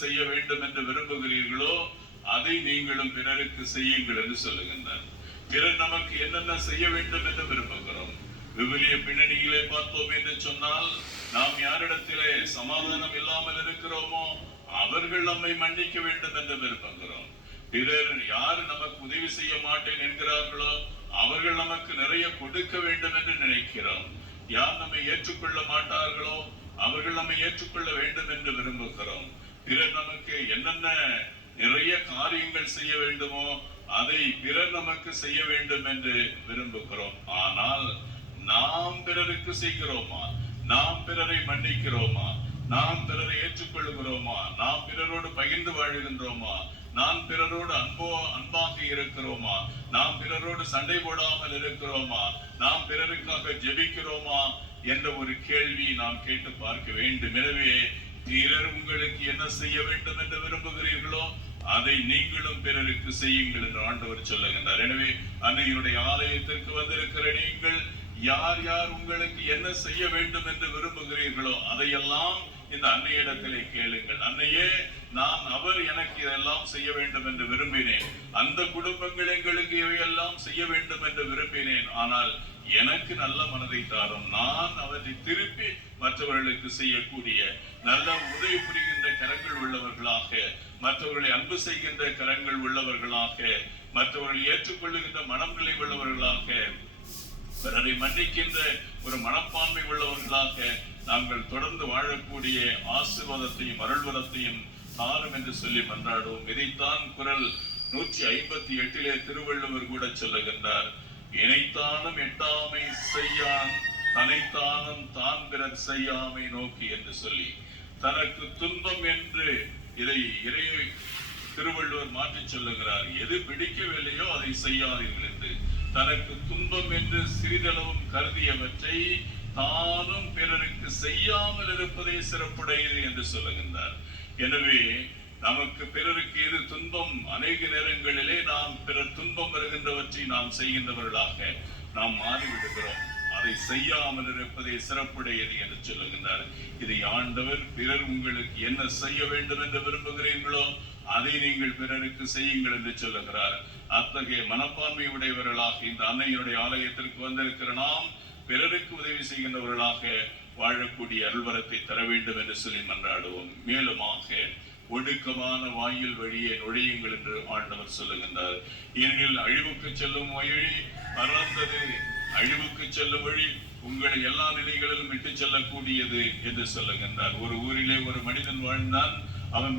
செய்ய வேண்டும் என்று விரும்புகிறீர்களோ அதை நீங்களும் பிறருக்கு செய்யுங்கள் என்று சொல்லுகின்றார். பிறர் நமக்கு என்னென்ன செய்ய வேண்டும் என்று விரும்புகிறோம். விவிலிய பின்னணியிலே பார்த்தோம் என்று சொன்னால், நாம் யாரிடத்திலே சமாதானம் இல்லாமல் இருக்கிறோமோ அவர்கள் நம்மை மன்னிக்க வேண்டும் என்று விரும்புகிறோம். பிறர் யார் நமக்கு உதவி செய்ய மாட்டேன் என்கிறார்களோ அவர்கள் நமக்கு நிறைய கொடுக்க வேண்டும் என்று நினைக்கிறோம். யார் நம்மை ஏற்றுக்கொள்ள மாட்டார்களோ அவர்கள் நம்மை ஏற்றுக்கொள்ள வேண்டும் என்று விரும்புகிறோம். பிறர் நமக்கு என்னென்ன நிறைய காரியங்கள் செய்ய வேண்டுமோ அதை பிறர் நமக்கு செய்ய வேண்டும் என்று விரும்புகிறோம். ஆனால் நாம் பிறருக்கு செய்கிறோமா? நாம் பிறரை மன்னிக்கிறோமா? நாம் பிறரை ஏற்றுக்கொள்கிறோமா? நாம் பிறரோடு பகிர்ந்து வாழ்கின்றோமா? நாம் பிறரோடு அன்பாக இருக்கிறோமா? நாம் பிறரோடு சண்டை போடாமல் இருக்கிறோமா? நாம் பிறருக்காக ஜெபிக்கிறோமா என்ற ஒரு கேள்வி நாம் கேட்டு பார்க்க வேண்டும். எனவே பிறர் உங்களுக்கு என்ன செய்ய வேண்டும் என்று விரும்புகிறீர்களோ அதை நீங்களும் பிறருக்கு செய்யுங்கள் என்று ஆண்டவர் சொல்லுகின்றார். எனவே அன்னையினுடைய ஆலயத்திற்கு வந்திருக்கிற நீங்கள் யார் யார் உங்களுக்கு என்ன செய்ய வேண்டும் என்று விரும்புகிறீர்களோ அதையெல்லாம் இந்த அன்னையிடத்திலே கேளுங்கள். அன்னையே, நான் அவர் எனக்கு இதெல்லாம் செய்ய வேண்டும் என்று விரும்பினேன், அந்த குடும்பங்கள் எங்களுக்கு இவையெல்லாம் செய்ய வேண்டும் என்று விரும்பினேன், ஆனால் எனக்கு நல்ல மனதை தாரும், நான் அவற்றை திருப்பி மற்றவர்களுக்கு செய்யக்கூடிய நல்ல உதவி புரிகின்ற கரங்கள் உள்ளவர்களாக, மற்றவர்களை அன்பு செய்கின்ற கரங்கள் உள்ளவர்களாக, மற்றவர்களை ஏற்றுக்கொள்ளுகின்ற மனங்களை உள்ளவர்களாக, பிறரை மன்னிக்கின்ற ஒரு மனப்பான்மை உள்ளவர்களாக நாங்கள் தொடர்ந்து வாழக்கூடிய ஆசீர்வாதத்தையும் அருள்வரத்தையும் தாரும் என்று சொல்லி மன்றாடுவோம். இதைத்தான் குறள் 158 திருவள்ளுவர் கூட சொல்லுகின்றார். இணைத்தானும் எட்டாமை செய்யான் தனைத்தானும் தான் பிறர் செய்யாமை நோக்கி என்று சொல்லி, தனக்கு துன்பம் என்று இதை திருவள்ளுவர் மாற்றி சொல்லுகிறார். எது பிடிக்கவில்லையோ அதை செய்யாதீர்கள் என்று. தனக்கு துன்பம் என்று சிறிதளவும் கருதியவற்றை தானும் பிறருக்கு செய்யாமல் இருப்பதே சிறப்புடையது என்று சொல்லுகின்றார். எனவே நமக்கு பிறருக்கு எது துன்பம், அநேக நேரங்களிலே நாம் பிறர் துன்பம் வருகின்றவற்றை நாம் செய்கின்றவர்களாக நாம் மாறிவிடுகிறோம். அதை செய்யாமல் இருப்பதே சிறப்புடையது என்று சொல்லுகின்றார். இதை ஆண்டவர் பிறர் உங்களுக்கு என்ன செய்ய வேண்டும் என்று விரும்புகிறீர்களோ அதை நீங்கள் பிறருக்கு செய்யுங்கள் என்று சொல்லுகிறார். அத்தகைய மனப்பான்மை உடையவர்களாக இந்த அன்னையினுடைய ஆலயத்திற்கு வந்திருக்கிற நாம் பிறருக்கு உதவி செய்கின்றவர்களாக வாழக்கூடிய அருள்வரத்தை தர வேண்டும் என்று சொல்லி மன்றாடுவோம். மேலுமாக ஒடுக்கமான வாயில் வழியே நுழையுங்கள் என்று ஆண்டவர் சொல்லுகின்றார். ஏனெனில் அழிவுக்கு செல்லும் வழி பறந்தது, அழிவுக்கு செல்லும் வழி உங்களை எல்லா நிலைகளிலும் விட்டு செல்லக்கூடியது என்று சொல்லுகின்றார். ஒரு ஊரிலே ஒரு மனிதன் வாழ்ந்தான். அவன்